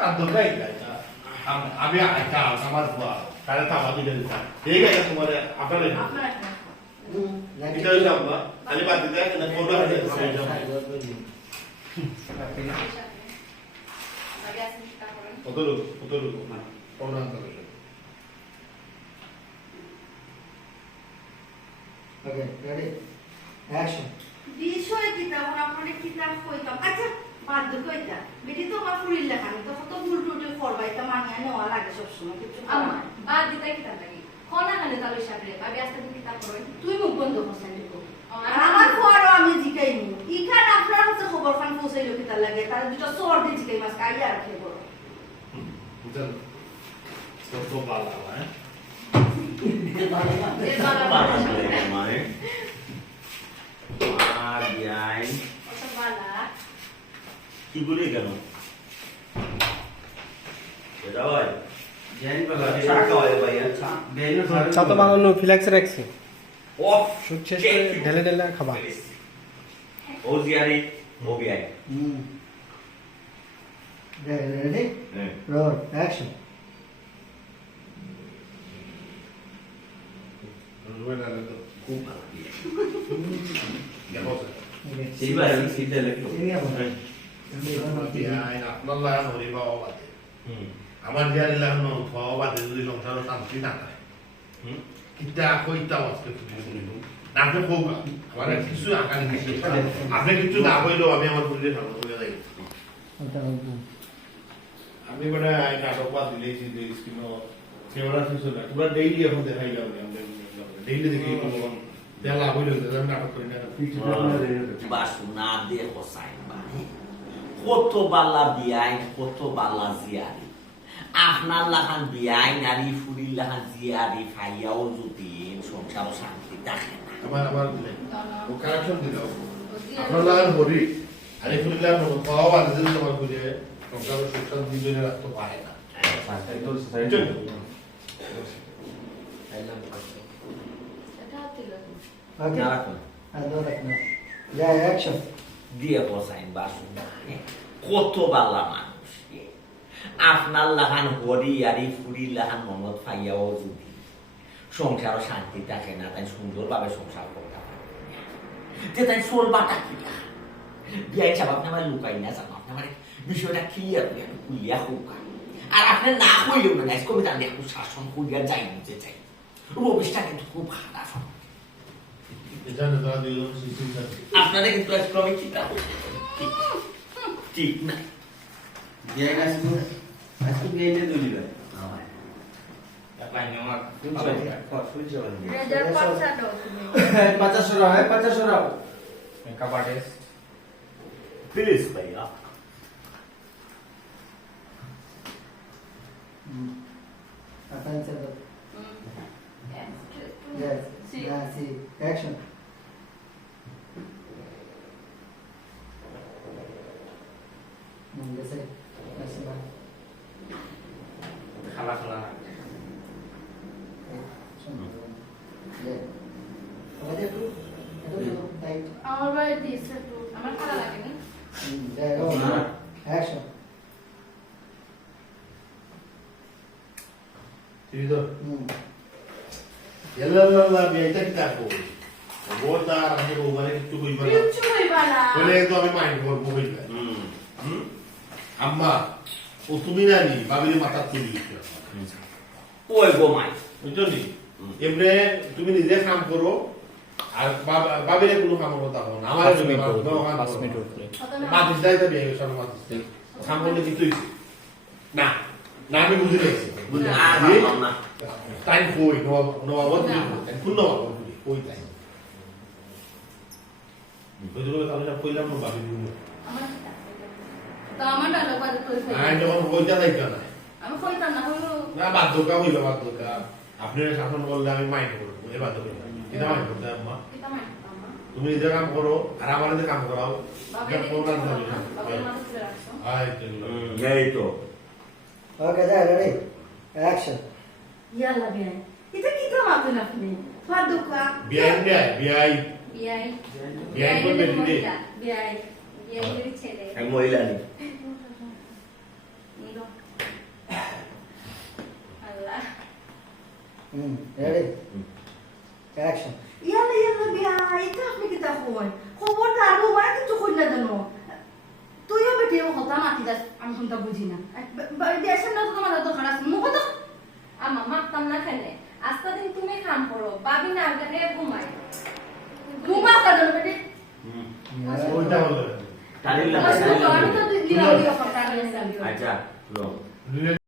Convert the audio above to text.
বাধ্য গাই আমি আইতা আমার বুয়া তারে তাবা দিলে দিতা ঠিক আছে তোমার আপনার এটা হইলো আব্বা খালি বাদ দিতে না কোন হাতে সময় যাও কত লোক না কোন হাতে ওকে রেডি অ্যাকশন বিষয় কিতাব আপনারে কিতাব কইতাম আচ্ছা বাধ্য কইতা বেটি তো আমার ফুরিল লেখা তো কত ভুল টুটে করবাইতা মানিয়া নেওয়া লাগে সব সময় কিছু আমার বাদ দিতে কিতাব লাগি কোনা হানে তালই সাথে ভাবি আস্তে দিন কিতাব করই তুই মুখ বন্ধ করছেন দেখো আর আমার পরও আমি জিকাই নি ইখান আপনার হচ্ছে খবর খান পৌঁছাইলো কিতাব লাগে তার দুটো সর দিয়ে জিকাই মাস কাইয়া রাখে বড় বুঝলেন কত বালা হ্যাঁ মানে আর যাই কত বালা কি বলি কেন এটা ভাই জেন বালা চা খাওয়াই ভাই চা বেনু চা তো বানানো ফ্লেক্স রাখছি অফ শুট শেষ করে ঢেলে ঢেলে খাবা ও জিয়ারি ও বিআই রেডি রোল অ্যাকশন খুব ভালো দেখো সিবার সিদে লেখো আপনার লাগা হরি বাবা বাদে আমার জিয়ারি লাগা বাবা বাদে যদি সংসার শান্তি না থাকে কিতা কইতা আজকে তুমি শুনিব নাটক হোক আমার কিছু আকাঙ্ক্ষা নেই আপনি কিছু না হইলেও আমি আমার বুঝলে থাকবো বুঝে যাই আপনি মানে নাটক বাদ দিলেছি যে স্ক্রিন ক্যামেরা কিছু না তোমরা ডেইলি এখন দেখাই যাও ডেইলি দেখি দেলা হইলো আমি নাটক করি না বাসু না দে হোসাইন ভাই কত বালা বিআই কত বালা জিয়ারি আপনার লাহান বিআই নারী ফুরির লাহান জিয়ারি ফাইয়াও যদি সংসার শান্তি দেখে না আমার ও কারেকশন দিল আপনার লাগান হরি আরে ফুরিলার পাওয়া বাদ দিলে তোমার বুঝে সংসার সুখ দুজনে রাখতে পারে না এটা হতিল ওকে না রাখুন আর দো রাখনা যা অ্যাকশন দিয়ে হোসাইন বাসু কত বালা মানুষ আপনার লাহান হরি আরি ফুরির লাহান মনত ফাইয়াও যদি সংসার শান্তি থাকে না তাই সুন্দরভাবে সংসার করতে পারে যে তাই সোল বাটা কি বিয়াই চাপ আপনি আমার লুকাই না জানো আপনি আমার বিষয়টা ক্লিয়ার করে কুলিয়া হোক আর আপনি না হইলেও না গাইস কবিতা একটু শাসন করিয়া যাই বুঝে চাই রবিশটা কিন্তু খুব খারাপ আপনারা কিন্তু আজকে আমি ঠিক না জেন আসবো আজকে বেনে দুলি ভাই রেজার পাঁচটা দাও তুমি 50 রাও 50 রাও মেকআপ আর্টিস্ট প্লিজ ভাইয়া আচ্ছা দো यस सी एक्शन जैसे ऐसे बात খালা খালা ये अरे तू टाइट আমার বাড়ি দিছে তো আমার খারাপ লাগে না action Tidur. Yalla biaita kita ko. Bota আমি ওভারে কিছু কইবা না। কিছু হইবা না বলে তো আমি মাইন্ড করব কইবা। আম্মা ও তুমি নানি বাবির মাথা তুলি দিছো। ওই গো মাই বুঝছো নি? এমনে তুমি নিজে কাম করো আর বাবিরে কোনো কাম করতে হবে না। আমার 5 মিনিট উঠলে মাদিস দাইতে বিয়ে সব মাদিস দাই। কাম করলে কি তুই? না না আমি বুঝে গেছি। বুঝলি? না টাইম কই নোয়া বলতে কোন নোয়া বলতে কই টাইম বুঝলো তাহলে না কইলাম না বাবি দিন আমার তো আমার ডালো বাজে তো আই যখন কইতা নাই কেন আমি কইতাম না হলো না বাধ্যকা হইলো বাধ্যকা আপনি শাসন করলে আমি মাইন্ড করব এই বাধ্যকা কিনা মাইন্ড করতে আম্মা কিতা মাই আম্মা তুমি নিজে কাম করো আর আমাদের কাম করাও বাবা এটা প্রোগ্রাম যাবে না বাবা মাথা রাখছো আই তেল এই তো ओके जा रेडी एक्शन ইয়াল্লা বিয়াই এটা কি তো মাতুন আপনি তোমার দুকা বিআই বিআই বিআই বিআই বলবে দিদি বিআই বিআই ছেলে মহিলা নেই নিরো রেডি অ্যাকশন ইয়ালে ইয়ালে বিয়া এটা আপনি কিতা কই খবরদার তোমার কিছু কই না জানো তুইও বেটিও কথা মাতি যাস আমি শুনতা বুঝি না দেশের না তোমার তো খারাপ মুখ তো আমা মাপতাম না খেলে আস্তা দিন তুমি কাম করো বাবি না গেলে ঘুমাই ঘুমা কাদন বেটি ওইটা হলো তালিল্লা আমি তো দিলাম দিও কথা আচ্ছা লো